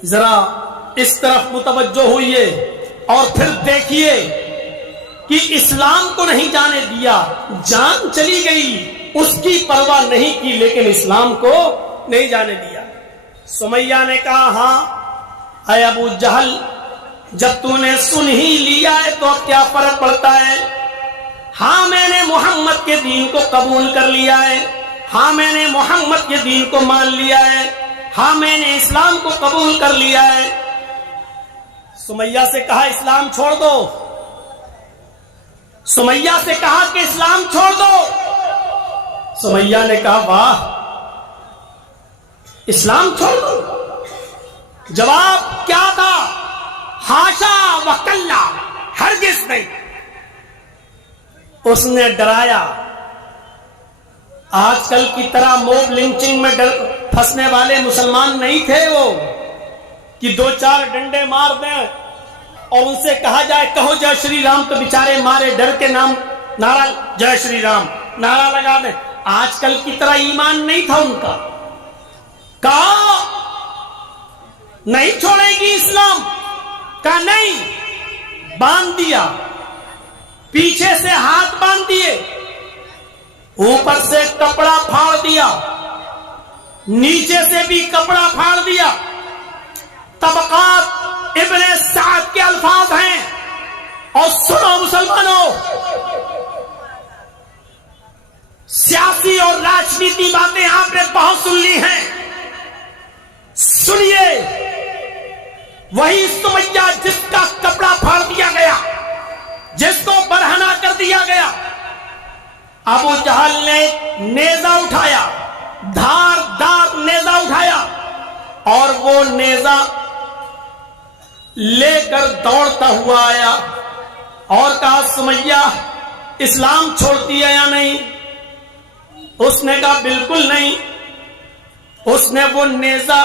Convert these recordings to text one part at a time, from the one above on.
ذرا اس طرف متوجہ ہوئیے اور پھر دیکھیے کہ اسلام کو نہیں جانے دیا، جان چلی گئی اس کی پرواہ نہیں کی، لیکن اسلام کو نہیں جانے دیا۔ سمیہ نے کہا ہاں اے ابو جہل، جب تو نے سن ہی لیا ہے تو اب کیا فرق پڑتا ہے؟ ہاں میں نے محمد کے دین کو قبول کر لیا ہے، ہاں میں نے محمد کے دین کو مان لیا ہے، ہاں میں نے اسلام کو قبول کر لیا ہے۔ سمیہ سے کہا اسلام چھوڑ دو، سمیہ سے کہا کہ اسلام چھوڑ دو۔ سمیہ نے کہا واہ، اسلام چھوڑ دو؟ جواب کیا تھا؟ ہاشا وکلا، ہرگز نہیں۔ اس نے ڈرایا۔ آج کل کی طرح موب لنچنگ میں پھنسنے والے مسلمان نہیں تھے وہ، کہ دو چار ڈنڈے مار دیں اور ان سے کہا جائے کہو جے شری رام، تو بیچارے مارے ڈر کے نام نعرہ جے شری رام نعرہ لگا دیں۔ آج کل کی طرح ایمان نہیں تھا ان کا۔ کہا نہیں چھوڑے گی اسلام، کہا نہیں، باندھ دیا، پیچھے سے ہاتھ باندھ دیے، اوپر سے کپڑا پھاڑ دیا، نیچے سے بھی کپڑا پھاڑ دیا۔ طبقات ابن سعد کے الفاظ ہیں، اور سنو مسلمانوں، سیاسی اور راجنیتی باتیں آپ نے بہت سن لی ہیں، سنیے۔ وہی سمیہ جس کا کپڑا پھاڑ دیا گیا، جس کو برہنہ کر دیا گیا، ابو جہل نے نیزہ اٹھایا، دھار دار نیزہ اٹھایا، اور وہ نیزہ لے کر دوڑتا ہوا آیا اور کہا سمیہ اسلام چھوڑتی ہے یا نہیں؟ اس نے کہا بالکل نہیں۔ اس نے وہ نیزہ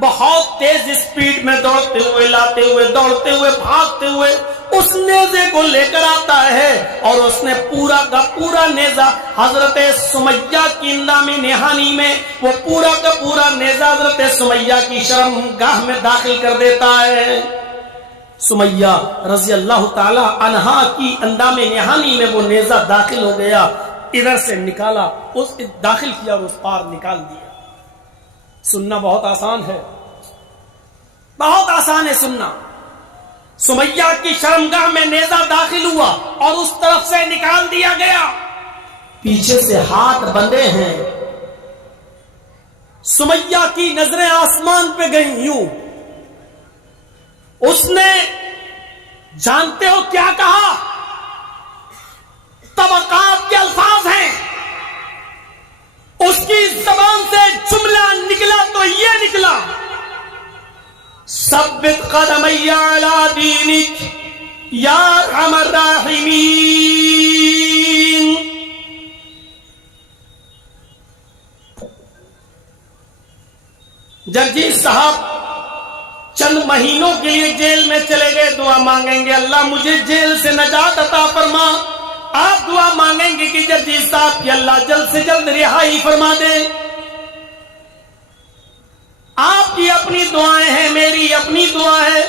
بہت تیز اسپیڈ میں دوڑتے ہوئے، لاتے ہوئے، دوڑتے ہوئے، بھاگتے ہوئے اس نیزے کو لے کر آتا ہے، اور اس نے پورا کا پورا نیزہ حضرت سمیہ کی اندام نہانی میں، وہ پورا کا پورا نیزہ حضرت سمیہ کی شرمگاہ میں داخل کر دیتا ہے۔ سمیہ رضی اللہ تعالی عنہا کی اندام نہانی میں وہ نیزہ داخل ہو گیا، ادھر سے نکالا، اس داخل کیا اور اس پار نکال دیا۔ سننا بہت آسان ہے، بہت آسان ہے سننا۔ سمیہ کی شرمگاہ میں نیزہ داخل ہوا اور اس طرف سے نکال دیا گیا، پیچھے سے ہاتھ بندھے ہیں۔ سمیہ کی نظریں آسمان پہ گئیں یوں۔ اس نے جانتے ہو کیا کہا؟ طبقات کے الفاظ ہیں، اس کی زبان سے جملہ نکلا تو یہ نکلا ثبت قدمی علی دینک یا ارحم الراحمین۔ جگجیت صاحب چند مہینوں کے لیے جیل میں چلے گئے، دعا مانگیں گے اللہ مجھے جیل سے نجات عطا فرما۔ آپ دعا مانگیں گے کہ جگجیت صاحب کی اللہ جلد سے جلد رہائی فرما دے۔ آپ کی اپنی دعائیں ہیں، میری اپنی دعا ہے۔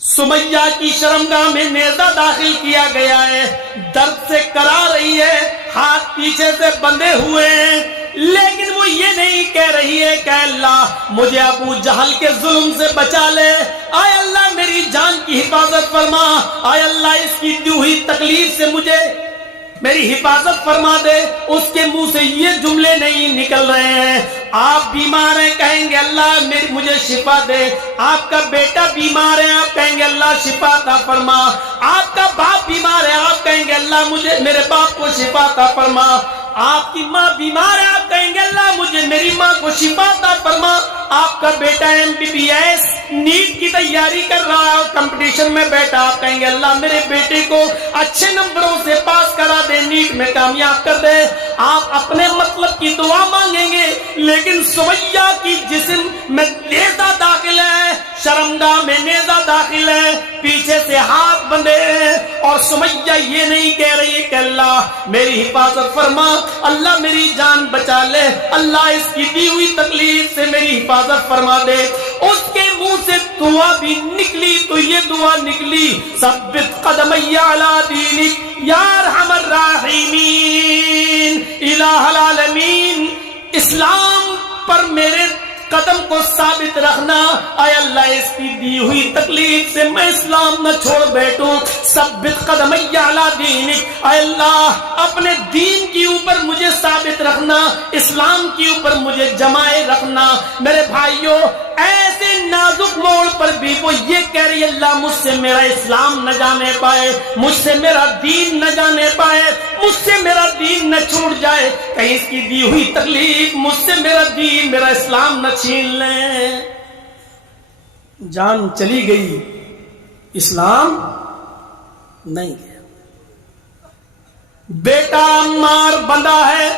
سمیہ کی شرمگاہ میں نیزہ داخل کیا گیا ہے، درد سے کرا رہی ہے، ہاتھ پیچھے سے بندھے ہوئے ہیں، لیکن وہ یہ نہیں کہہ رہی ہے کہ اللہ مجھے ابو جہل کے ظلم سے بچا لے، آئے اللہ میری جان کی حفاظت فرما، آئے اللہ اس کی دی ہوئی تکلیف سے مجھے میری حفاظت فرما دے۔ اس کے منہ سے یہ جملے نہیں نکل رہے ہیں۔ آپ بیمار ہیں، کہیں گے اللہ مجھے شفا دے۔ آپ کا بیٹا بیمار ہے، آپ کہیں گے اللہ شفا عطا فرما۔ آپ کا باپ بیمار ہے، آپ کہیں گے اللہ مجھے میرے باپ کو شفا عطا فرما۔ آپ کی ماں بیمار ہے، آپ کہیں گے اللہ مجھے میری ماں کو شفا عطا فرما۔ آپ کا بیٹا MBBS نیٹ کی تیاری کر رہا ہے، کمپٹیشن میں بیٹا، آپ کہیں گے اللہ میرے بیٹے کو اچھے نمبروں سے پاس کرا دے، نیٹ میں کامیاب کر دے۔ آپ اپنے مطلب کی دعا مانگیں گے، لیکن سمیہ کی جسم میں نیزہ داخل ہے، شرمگاہ میں نیزہ داخل ہے، پیچھے سے ہاتھ بندھے ہیں، اور سمیہ یہ نہیں کہہ رہی ہے کہ اللہ میری حفاظت فرما، اللہ میری جان بچا لے، اللہ اس کی دی ہوئی تکلیف سے میری حفاظت فرما دے۔ اس کے منہ سے دعا بھی نکلی تو یہ دعا نکلی، ثبت قدمی علی دینک یا ارحم الراحمین، الہ العالمین، اسلام پر میرے قدم کو ثابت رکھنا، اے اللہ اس کی دی ہوئی تکلیف سے میں اسلام نہ چھوڑ بیٹھوں، ثبت قدمی علی دینک، اے اللہ اپنے دین کی اوپر مجھے ثابت رکھنا، اسلام کی اوپر مجھے جمائے رکھنا۔ میرے بھائیوں، ایسے نازک موڑ پر بھی وہ یہ کہہ رہی اللہ مجھ سے میرا اسلام نہ جانے پائے، مجھ سے میرا دین نہ جانے پائے، مجھ سے میرا دین نہ چھوٹ جائے، کہیں اس کی دی ہوئی تکلیف مجھ سے میرا دین میرا اسلام نہ چھین لیں۔ جان چلی گئی، اسلام نہیں گیا۔ بیٹا عمار بندہ ہے،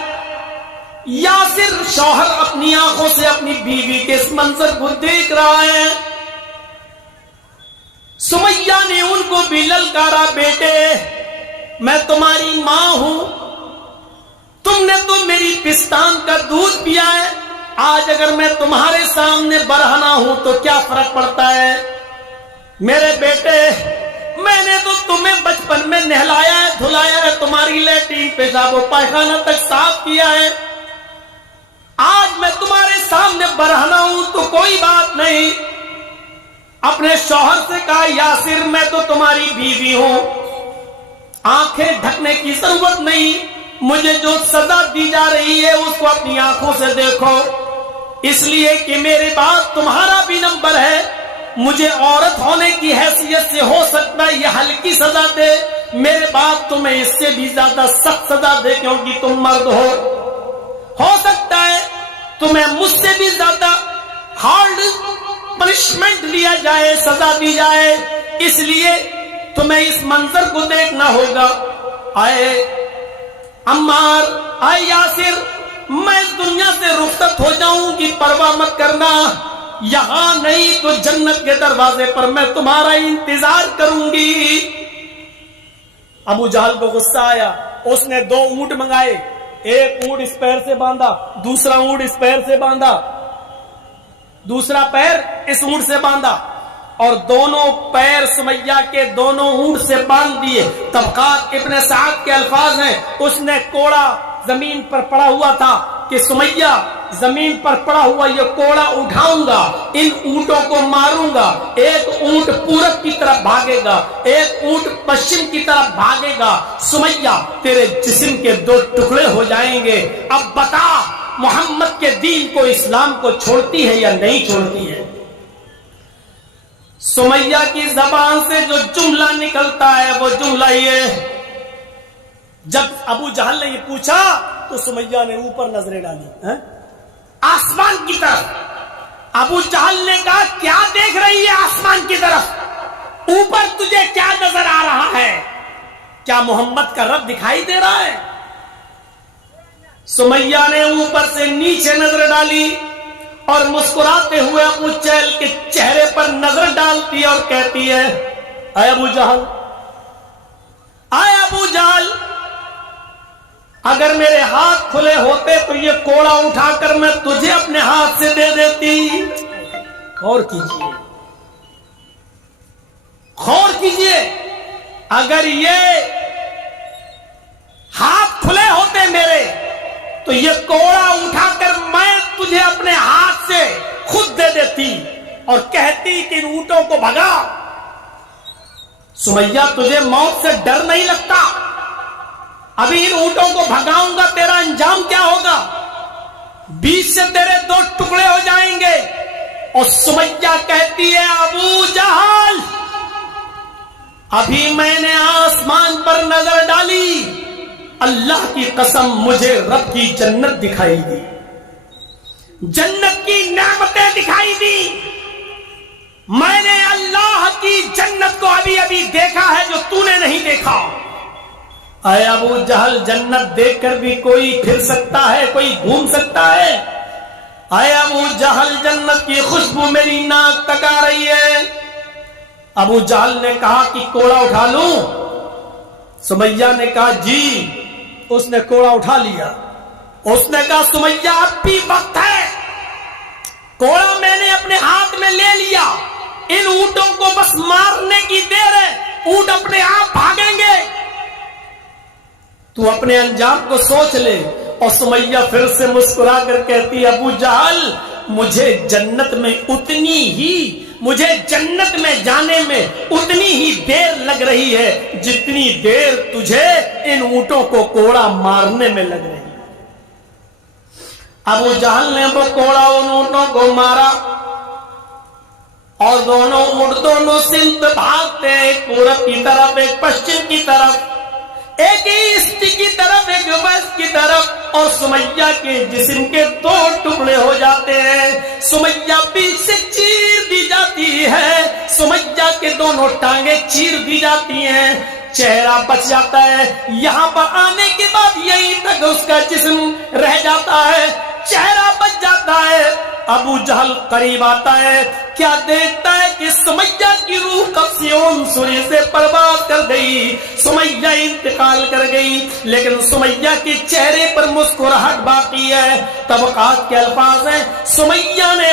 یاسر شوہر اپنی آنکھوں سے اپنی بیوی کے اس منظر کو دیکھ رہا ہے۔ سمیہ نے ان کو بھی للکارا، بیٹے میں تمہاری ماں ہوں، تم نے تو میری پستان کا دودھ پیا ہے، آج اگر میں تمہارے سامنے برہنہ ہوں تو کیا فرق پڑتا ہے؟ میرے بیٹے میں نے تو تمہیں بچپن میں نہلایا ہے، دھلایا ہے، تمہاری لیٹرین پیشاب و پائخانہ تک صاف کیا ہے، آج میں تمہارے سامنے برہنہ ہوں تو کوئی بات نہیں۔ اپنے شوہر سے کہا یاسر میں تو تمہاری بیوی ہوں، آنکھیں ڈھکنے کی ضرورت نہیں، مجھے جو سزا دی جا رہی ہے اس کو اپنی آنکھوں سے دیکھو، اس لیے کہ میرے بعد تمہارا بھی نمبر ہے، مجھے عورت ہونے کی حیثیت سے ہو سکتا ہے یہ ہلکی سزا دے، میرے بعد تمہیں اس سے بھی زیادہ سخت سزا دے کیونکہ تم مرد ہو سکتا ہے تمہیں مجھ سے بھی زیادہ ہارڈ پنشمنٹ دیا جائے، سزا دی جائے، اس لیے تمہیں اس منظر کو دیکھنا ہوگا۔ آئے عمار، آئے یاسر، میں اس دنیا سے رخصت ہو جاؤں گی، پرواہ مت کرنا، یہاں نہیں تو جنت کے دروازے پر میں تمہارا انتظار کروں گی۔ ابو جہل کو غصہ آیا، اس نے 2 اونٹ منگائے، ایک اونٹ اس پیر سے باندھا، دوسرا اونٹ اس پیر سے باندھا، دوسرا پیر اس اونٹ سے باندھا، اور دونوں پیر سمیہ کے دونوں اونٹ سے باندھ دیے۔ طبقات ابن سعد کے الفاظ ہیں، اس نے کوڑا زمین پر پڑا ہوا تھا کہ سمیہ زمین پر پڑا ہوا یہ کوڑا اٹھاؤں گا، ان اونٹوں کو ماروں گا، ایک اونٹ پورب کی طرف بھاگے گا، ایک اونٹ پشچم کی طرف بھاگے گا، سمیہ تیرے جسم کے 2 ٹکڑے ہو جائیں گے، اب بتا محمد کے دین کو، اسلام کو چھوڑتی ہے یا نہیں چھوڑتی ہے؟ سمیہ کی زبان سے جو جملہ نکلتا ہے وہ جملہ یہ، جب ابو جہل نے یہ پوچھا تو سمیہ نے اوپر نظریں ڈالی، آسمان کی طرف۔ ابو جہل نے کہا کیا دیکھ رہی ہے آسمان کی طرف؟ اوپر تجھے کیا نظر آ رہا ہے؟ کیا محمد کا رب دکھائی دے رہا ہے؟ سمیہ نے اوپر سے نیچے نظر ڈالی اور مسکراتے ہوئے ابو جہل کے چہرے پر نظر ڈالتی اور کہتی ہے، اے ابو جہل، اے ابو جہل، اگر میرے ہاتھ کھلے ہوتے تو یہ کوڑا اٹھا کر میں تجھے اپنے ہاتھ سے دے دیتی۔ غور کیجئے، غور کیجئے، اگر یہ ہاتھ کھلے ہوتے میرے تو یہ کوڑا اٹھا کر میں تجھے اپنے ہاتھ سے خود دے دیتی اور کہتی کہ ان اونٹوں کو بھگا۔ سمیہ تجھے موت سے ڈر نہیں لگتا؟ ابھی ان اونٹوں کو بھگاؤں گا، تیرا انجام کیا ہوگا؟ بیچ سے تیرے 2 ٹکڑے ہو جائیں گے۔ اور سمیہ کہتی ہے، ابو جہل، ابھی میں نے آسمان پر نظر ڈالی، اللہ کی قسم مجھے رب کی جنت دکھائی دی، جنت کی نعمتیں دکھائی دی، میں نے اللہ کی جنت کو ابھی ابھی دیکھا ہے جو تو نے نہیں دیکھا۔ اے ابو جہل، جنت دیکھ کر بھی کوئی پھر سکتا ہے، کوئی گھوم سکتا ہے؟ اے ابو جہل جنت کی خوشبو میری ناک تک آ رہی ہے۔ ابو جہل نے کہا کہ کوڑا اٹھا لوں؟ سمیہ نے کہا جی۔ اس نے کوڑا اٹھا لیا۔ اس نے کہا سمیہ اب بھی وقت ہے، کوڑا میں نے اپنے ہاتھ میں لے لیا، ان اونٹوں کو بس مارنے کی دیر ہے، اونٹ اپنے آپ بھاگیں گے، تو اپنے انجام کو سوچ لے۔ اور سمیہ پھر سے مسکرا کر کہتی ابو جہل مجھے جنت میں جانے میں اتنی ہی دیر لگ رہی ہے جتنی دیر تجھے ان اونٹوں کو کوڑا مارنے میں لگ رہی ہے۔ ابو جہل نے وہ کوڑا ان اونٹوں کو مارا اور دونوں اونٹ دونوں سمت بھاگتے ہیں، ایک پورب کی طرف ایک پشچم کی طرف، ایک ایسٹ کی طرف ایک ویسٹ کی طرف، اور سمیہ کے جسم کے دو ٹکڑے ہو جاتے ہیں، سمیہ پیچھے سے چیر دی جاتی ہے، سمیہ کے دونوں ٹانگیں چیر دی جاتی ہیں، چہرہ بچ جاتا ہے، یہاں پر آنے کے بعد یہیں تک اس کا جسم رہ جاتا ہے، چہرہ بچ جاتا ہے۔ ابو جہل قریب آتا ہے، کیا دیکھتا ہے کہ سمیہ کی روح کب سے سوری سے پرواز کر گئی، سمیہ انتقال کر گئی، لیکن سمیہ کے چہرے پر مسکراہٹ باقی ہے۔ طبقات کے الفاظ ہیں، سمیہ نے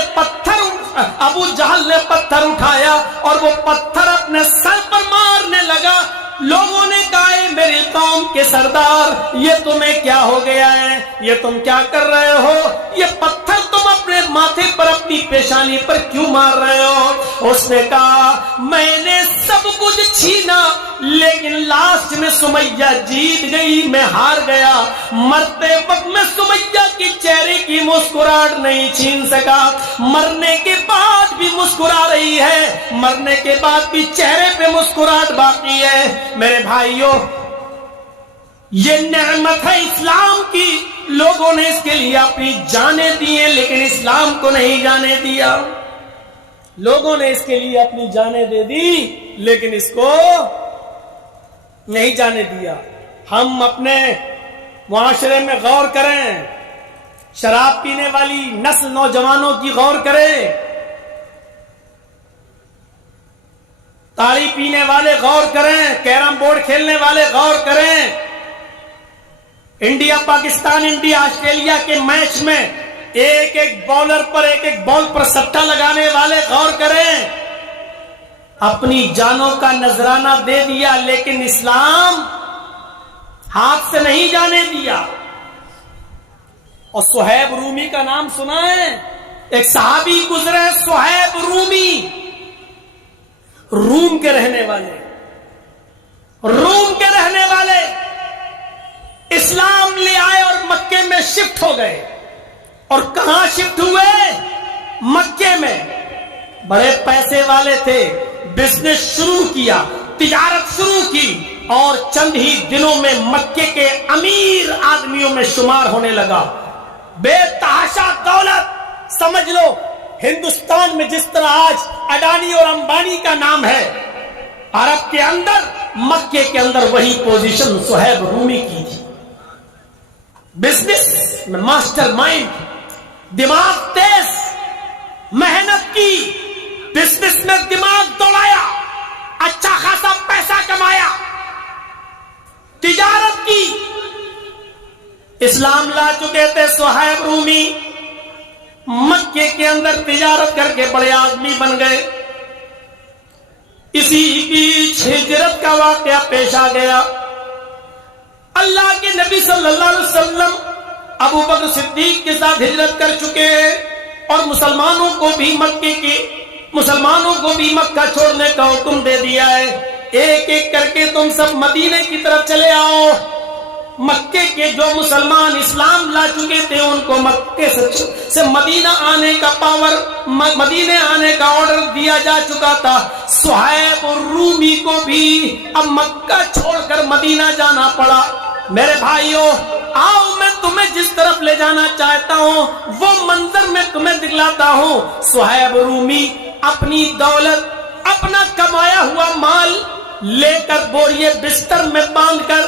ابو جہل نے پتھر اٹھایا اور وہ پتھر اپنے سر پر مارنے لگا۔ لوگوں نے کہا اے میری قوم کے سردار، یہ تمہیں کیا ہو گیا ہے، یہ تم کیا کر رہے ہو، یہ پتھر تم اپنے ماتھے پر اپنی پیشانی پر کیوں مار رہے ہو؟ اس نے کہا میں نے سب کچھ چھینا لیکن لاسٹ میں سمیہ جیت گئی، میں ہار گیا، مرتے وقت میں سمیہ کے چہرے کی مسکراہٹ نہیں چھین سکا، مرنے کے بعد بھی مسکرا رہی ہے، مرنے کے بعد بھی چہرے پہ مسکراہٹ باقی ہے۔ میرے بھائیوں، یہ نعمت ہے اسلام کی، لوگوں نے اس کے لیے اپنی جانیں دی ہیں لیکن اسلام کو نہیں جانے دیا، لوگوں نے اس کے لیے اپنی جانیں دے دی لیکن اس کو نہیں جانے دیا۔ ہم اپنے معاشرے میں غور کریں، شراب پینے والی نسل نوجوانوں کی غور کریں، تاڑی پینے والے غور کریں، کیرم بورڈ کھیلنے والے غور کریں، انڈیا پاکستان انڈیا آسٹریلیا کے میچ میں ایک ایک بالر پر ایک ایک بال پر سٹا لگانے والے غور کریں۔ اپنی جانوں کا نذرانہ دے دیا لیکن اسلام ہاتھ سے نہیں جانے دیا۔ اور صہیب رومی کا نام سنا ہے؟ ایک صحابی گزرے صہیب رومی، روم کے رہنے والے اسلام لے آئے اور مکے میں شفٹ ہو گئے۔ اور کہاں شفٹ ہوئے؟ مکے میں۔ بڑے پیسے والے تھے، بزنس شروع کیا، تجارت شروع کی، اور چند ہی دنوں میں مکے کے امیر آدمیوں میں شمار ہونے لگا۔ بے تحاشا دولت، سمجھ لو ہندوستان میں جس طرح آج اڈانی اور امبانی کا نام ہے، عرب کے اندر مکے کے اندر وہی پوزیشن صہیب رومی کی تھی۔ بزنس میں ماسٹر مائنڈ، دماغ تیز، محنت کی، بزنس میں دماغ دوڑایا، اچھا خاصا پیسہ کمایا، تجارت کی۔ اسلام لا چکے تھے صہیب رومی، مکے کے اندر تجارت کر کے بڑے آدمی بن گئے۔ اسی بیچ ہجرت کا واقعہ پیش آ گیا۔ اللہ کے نبی صلی اللہ علیہ وسلم ابو بکر صدیق کے ساتھ ہجرت کر چکے ہیں، اور مسلمانوں کو بھی مکہ چھوڑنے کا حکم دے دیا ہے۔ ایک ایک کر کے تم سب مدینے کی طرف چلے آؤ۔ مکے کے جو مسلمان اسلام لا چکے تھے ان کو مکے سے مدینہ آنے کا مدینے آنے کا آرڈر دیا جا چکا تھا۔ صہیب رومی کو بھی اب مکہ چھوڑ کر مدینہ جانا پڑا۔ میرے بھائیوں، آؤ میں تمہیں جس طرف لے جانا چاہتا ہوں وہ منظر میں تمہیں دکھلاتا ہوں۔ صہیب رومی اپنی دولت، اپنا کمایا ہوا مال لے کر بوریے بستر میں باندھ کر،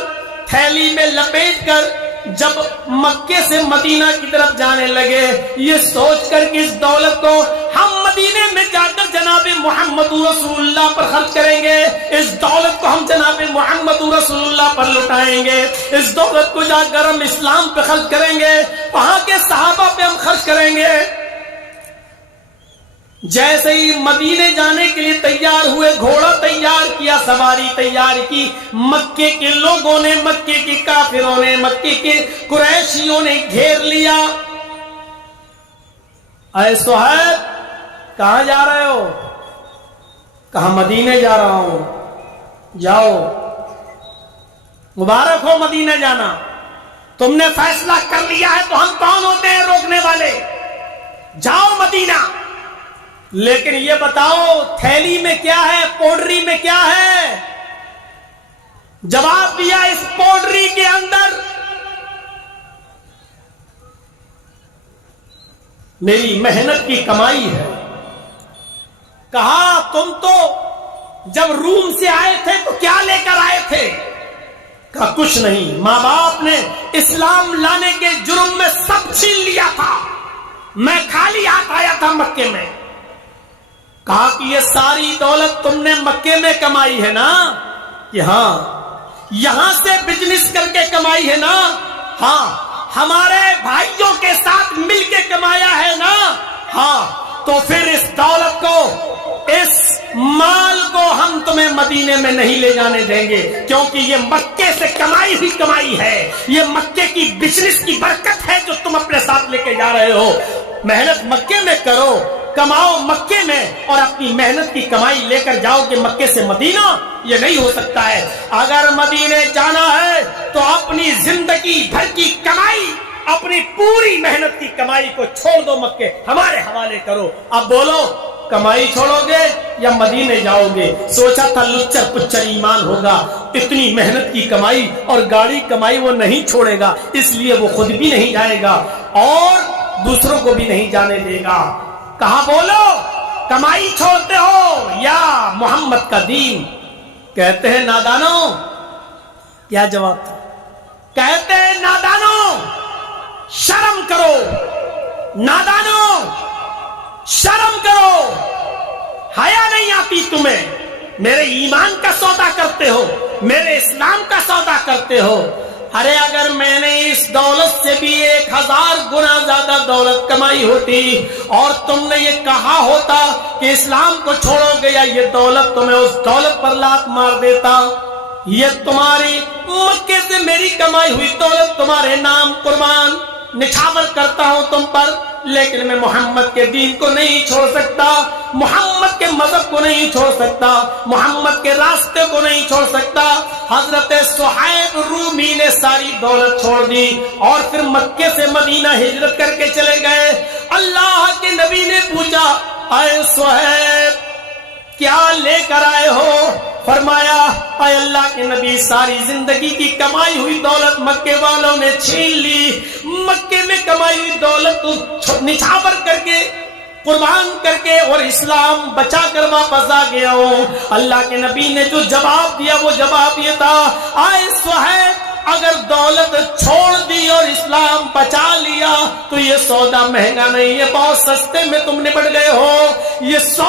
تھیلی میں لپیٹ کر جب مکے سے مدینہ کی طرف جانے لگے یہ سوچ کر کہ اس دولت کو ہم مدینے میں جا کر جناب محمد رسول اللہ پر خرچ کریں گے، اس دولت کو ہم جناب محمد رسول اللہ پر لٹائیں گے، اس دولت کو جا کر ہم اسلام پہ خرچ کریں گے، وہاں کے صحابہ پہ ہم خرچ کریں گے۔ جیسے ہی مدینے جانے کے لیے تیار ہوئے، گھوڑا تیار کیا، سواری تیار کی، مکے کے لوگوں نے، مکے کے کافروں نے، مکے کے قریشیوں نے گھیر لیا۔ اے صہیب کہاں جا رہے ہو؟ کہا مدینے جا رہا ہوں۔ جاؤ، مبارک ہو مدینے جانا، تم نے فیصلہ کر لیا ہے تو ہم کون ہوتے ہیں روکنے والے؟ جاؤ مدینہ۔ لیکن یہ بتاؤ تھیلی میں کیا ہے، پونڈری میں کیا ہے؟ جواب دیا اس پونڈری کے اندر میری محنت کی کمائی ہے۔ کہا تم تو جب روم سے آئے تھے تو کیا لے کر آئے تھے؟ کہا کچھ نہیں، ماں باپ نے اسلام لانے کے جرم میں سب چھین لیا تھا، میں خالی ہاتھ آیا تھا مکے میں۔ کہا کہ یہ ساری دولت تم نے مکے میں کمائی ہے نا؟ کہ ہاں۔ یہاں سے بزنس کر کے کمائی ہے نا؟ ہاں۔ ہمارے بھائیوں کے ساتھ مل کے کمایا ہے نا؟ ہاں۔ تو پھر اس دولت کو، اس مال کو ہم تمہیں مدینے میں نہیں لے جانے دیں گے، کیونکہ یہ مکے سے کمائی ہوئی کمائی ہے، یہ مکے کی بزنس کی برکت ہے جو تم اپنے ساتھ لے کے جا رہے ہو۔ محنت مکے میں کرو، کماؤ مکے میں، اور اپنی محنت کی کمائی لے کر جاؤ کہ مکے سے مدینہ یہ نہیں ہو سکتا ہے۔ اگر مدینے جانا ہے تو اپنی زندگی بھر کی کمائی، اپنی پوری محنت کی کمائی کو چھوڑ دو، مکے ہمارے حوالے کرو۔ اب بولو کمائی چھوڑو گے یا مدینے جاؤ گے؟ سوچا تھا لچر پچر ایمان ہوگا، اتنی محنت کی کمائی اور گاڑی کمائی وہ نہیں چھوڑے گا، اس لیے وہ خود بھی نہیں جائے گا اور دوسروں کو بھی نہیں جانے دے گا۔ کہا بولو کمائی چھوڑتے ہو یا محمد کا دین؟ کہتے ہیں نادانوں۔ کیا جواب تھا؟ کہتے ہیں نادانوں شرم کرو، نادانوں شرم کرو، حیا نہیں آتی تمہیں؟ میرے ایمان کا سودا کرتے ہو، میرے اسلام کا سودا کرتے ہو۔ ارے اگر میں نے اس دولت سے بھی 1000 گنا زیادہ دولت کمائی ہوتی اور تم نے یہ کہا ہوتا کہ اسلام کو چھوڑو گے یا یہ دولت، تو میں اس دولت پر لات مار دیتا۔ یہ تمہاری مکے سے میری کمائی ہوئی دولت تمہارے نام قربان نچھاور کرتا ہوں تم پر، لیکن میں محمد کے دین کو نہیں چھوڑ سکتا، محمد کے مذہب کو نہیں چھوڑ سکتا، محمد کے راستے کو نہیں چھوڑ سکتا۔ حضرت صہیب رومی نے ساری دولت چھوڑ دی اور پھر مکے سے مدینہ ہجرت کر کے چلے گئے۔ اللہ کے نبی نے پوچھا اے صہیب کیا لے کر آئے ہو؟ فرمایا اے اللہ کے نبی ساری زندگی کی کمائی ہوئی دولت مکے والوں نے چھین لی، مکے میں کمائی ہوئی دولت نچھاور کر کے قربان کر کے اور اسلام بچا کر واپس آ گیا ہوں۔ اللہ کے نبی نے جو جواب دیا وہ جواب یہ تھا اے صہیب اگر دولت چھوڑ دی اور اسلام بچا لیا تو یہ سودا مہنگا نہیں ہے، بہت سستے میں تم نپٹ گئے ہو۔ یہ